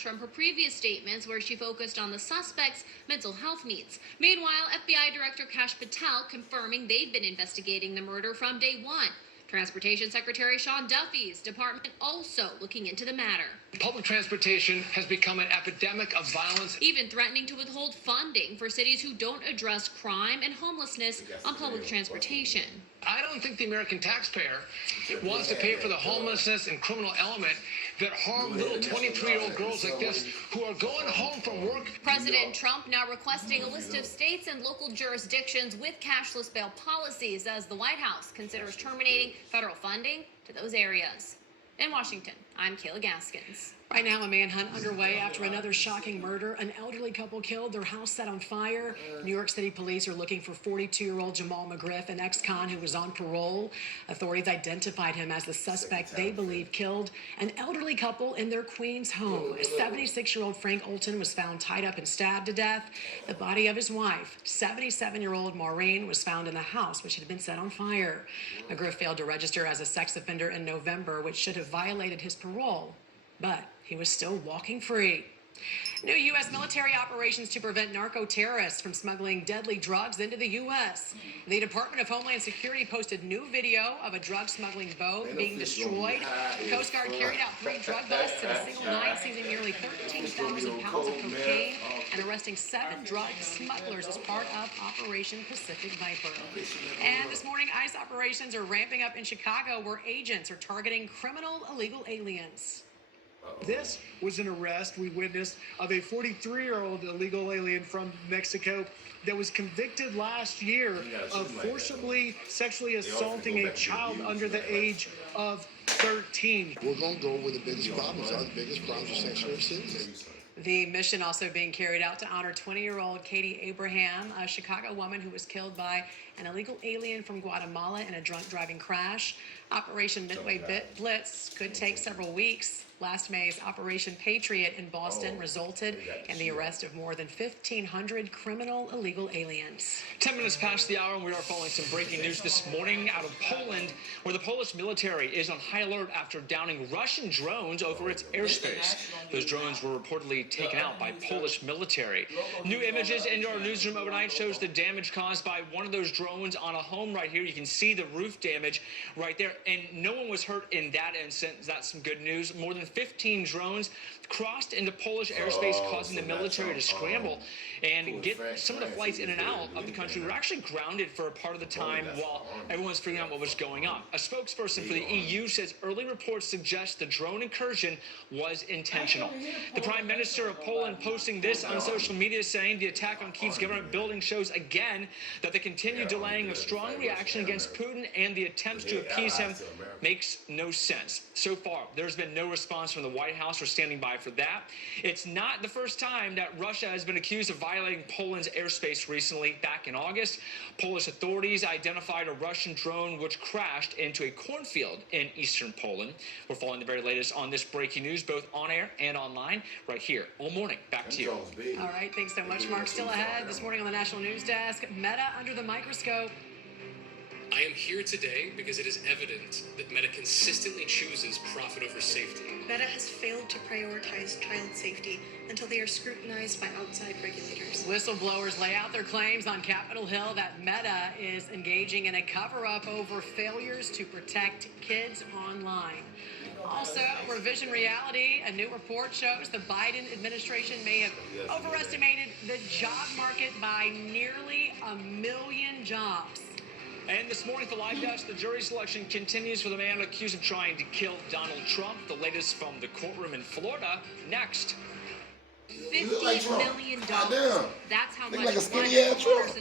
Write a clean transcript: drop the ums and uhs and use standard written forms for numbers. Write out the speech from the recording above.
from her previous statements where she focused on the suspect's mental health needs. Meanwhile, FBI Director Kash Patel confirming they've been investigating the murder from day one. Transportation Secretary Sean Duffy's department also looking into the matter. Public transportation has become an epidemic of violence, even threatening to withhold funding for cities who don't address crime and homelessness on public transportation. I don't think the American taxpayer wants to pay for the homelessness and criminal element that harm little 23-year-old girls like this who are going home from work. President Trump now requesting a list of states and local jurisdictions with cashless bail policies as the White House considers terminating federal funding to those areas. In Washington, I'm Kayla Gaskins. Right now, a manhunt underway after another shocking murder. An elderly couple killed, their house set on fire. New York City police are looking for 42-year-old Jamal McGriff, an ex-con who was on parole. Authorities identified him as the suspect they believe killed an elderly couple in their Queens home. 76-year-old Frank Olton was found tied up and stabbed to death. The body of his wife, 77-year-old Maureen, was found in the house, which had been set on fire. McGriff failed to register as a sex offender in November, which should have violated his parole. But he was still walking free. New U.S. military operations to prevent narco-terrorists from smuggling deadly drugs into the U.S. The Department of Homeland Security posted new video of a drug smuggling boat being destroyed. The Coast Guard carried out 3 drug busts in a single night, seizing nearly 13,000 pounds of cocaine and arresting 7 drug smugglers as part of Operation Pacific Viper. And this morning, ICE operations are ramping up in Chicago, where agents are targeting criminal illegal aliens. This was an arrest we witnessed of a 43-year-old illegal alien from Mexico that was convicted last year of forcibly sexually assaulting a child under the age of 13. We're going to go where the biggest problems are. The biggest problems are sexual assaults. The mission also being carried out to honor 20-year-old Katie Abraham, a Chicago woman who was killed by an illegal alien from Guatemala in a drunk driving crash. Operation Midway Blitz could take several weeks. Last May's Operation Patriot in Boston resulted in the arrest of more than 1,500 criminal illegal aliens. 10 minutes past the hour, and we are following some breaking news this morning out of Poland, where the Polish military is on high alert after downing Russian drones over its airspace. Those drones were reportedly taken out by Polish military. New images in our newsroom overnight shows the damage caused by one of those drones on a home right here. You can see the roof damage right there, and no one was hurt in that instance. That's some good news. More than 15 drones crossed into Polish airspace, causing the military to scramble and get some of the flights in and out of the country. Were actually grounded for a part of the time while everyone's figuring out what was going on. A spokesperson for the EU says early reports suggest the drone incursion was intentional. The Prime Minister of Poland posting this on social media, saying the attack on Kyiv's government building shows again that the continued delaying of strong reaction against Putin and the attempts to appease him makes no sense. So far, there's been no response from the White House. We're standing by for that. It's not the first time that Russia has been accused of violating Poland's airspace recently. Back in August, Polish authorities identified a Russian drone which crashed into a cornfield in eastern Poland. We're following the very latest on this breaking news, both on air and online, right here all morning. Back to you. All right, thanks so much, Mark. Still ahead this morning on the National News Desk, Meta under the microscope. I am here today because it is evident that Meta consistently chooses profit over safety. Meta has failed to prioritize child safety until they are scrutinized by outside regulators. Whistleblowers lay out their claims on Capitol Hill that Meta is engaging in a cover-up over failures to protect kids online. Also, Revision Reality, a new report shows the Biden administration may have overestimated the job market by nearly 1 million jobs. And this morning at the Live Desk, the jury selection continues for the man accused of trying to kill Donald Trump. The latest from the courtroom in Florida. Next. $50 million. That's how much like a skinny ass Trump.